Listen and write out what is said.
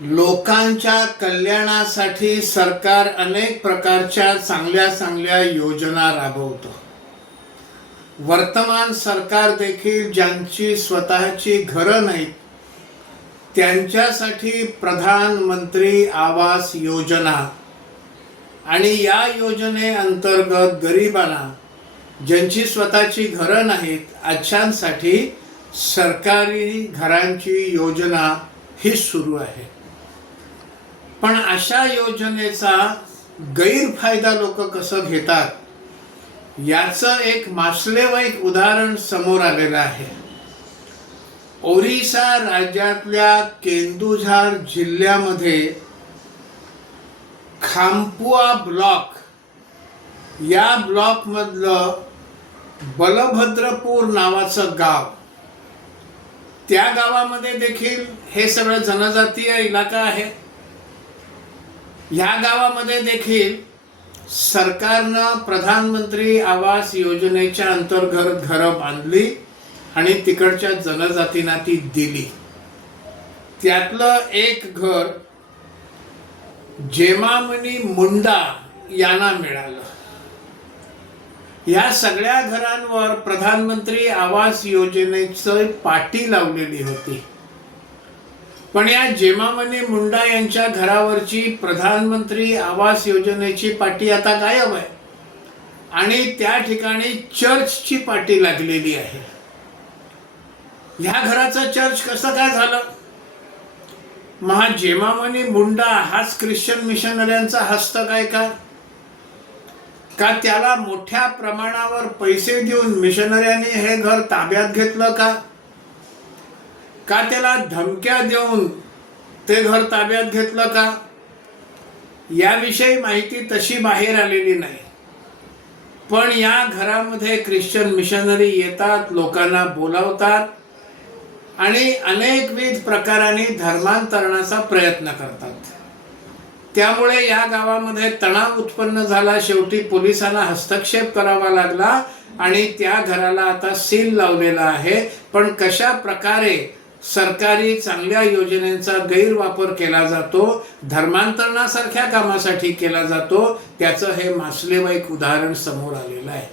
लोकांच्या कल्याणासाठी सरकार अनेक प्रकारच्या चांगल्या चांगल्या योजना राबवतो। वर्तमान सरकार देखील ज्यांची स्वतःची घरं नाहीत त्यांच्यासाठी प्रधानमंत्री आवास योजना आणि या योजनेअंतर्गत गरिबांना ज्यांची स्वतःची घरं नाहीत अशांसाठी सरकारी घरांची योजना ही सुरू आहे। पण अशा योजनेचा गैरफायदा लोक कसं घेतात याचं एक मासलेवाईक उदाहरण समोर आलेलं आहे। ओरिसा राज्यातल्या केंदुझार जिल्ह्यामध्ये खांपुआ ब्लॉक या ब्लॉकमधलं बलभद्रपूर नावाचं गाव, त्या गावामध्ये देखील हे सगळं जनजातीय इलाका आहे। ह्या गावामध्ये देखील सरकारनं प्रधानमंत्री आवास योजनेच्या अंतर्गत घरं बांधली आणि तिकडच्या जनजातींना ती दिली। त्यातलं एक घर जेमामणी मुंडा यांना मिळालं। या सगळ्या घरांवर प्रधानमंत्री आवास योजनेची पाटी लावलेली होती। पण या जेमामणी मुंडा यांच्या घरावरची प्रधानमंत्री आवास योजनेची पाटी आता गायब आहे आणि त्या ठिकाणी चर्चची पाटी लागलेली आहे। ह्या घराचं चर्च कसं काय झालं? महा जेमामणी मुंडा हाच ख्रिश्चन मिशनऱ्यांचा हस्तक आहे का? त्याला मोठ्या प्रमाणावर पैसे देऊन मिशनऱ्यांनी हे घर ताब्यात घेतलं का त्याला धमक्या देऊन ते घर ताब्यात घेतलं का? याविषयी माहिती तशी बाहेर आलेली नाही। पण या घरामध्ये ख्रिश्चन मिशनरी येतात, लोकांना बोलावतात आणि अनेकविध प्रकाराने धर्मांतरणाचा प्रयत्न करतात। त्यामुळे या गावामध्ये तणाव उत्पन्न झाला। शेवटी पोलिसांना हस्तक्षेप करावा लागला आणि त्या घराला आता सील लावलेला आहे। पण कशा प्रकारे सरकारी चांगल्या योजनेचा गैरवापर केला जातो, धर्मांतरणासारख्या कामासाठी केला जातो, त्याचं हे मासलेवाईक उदाहरण समोर आलेलं आहे।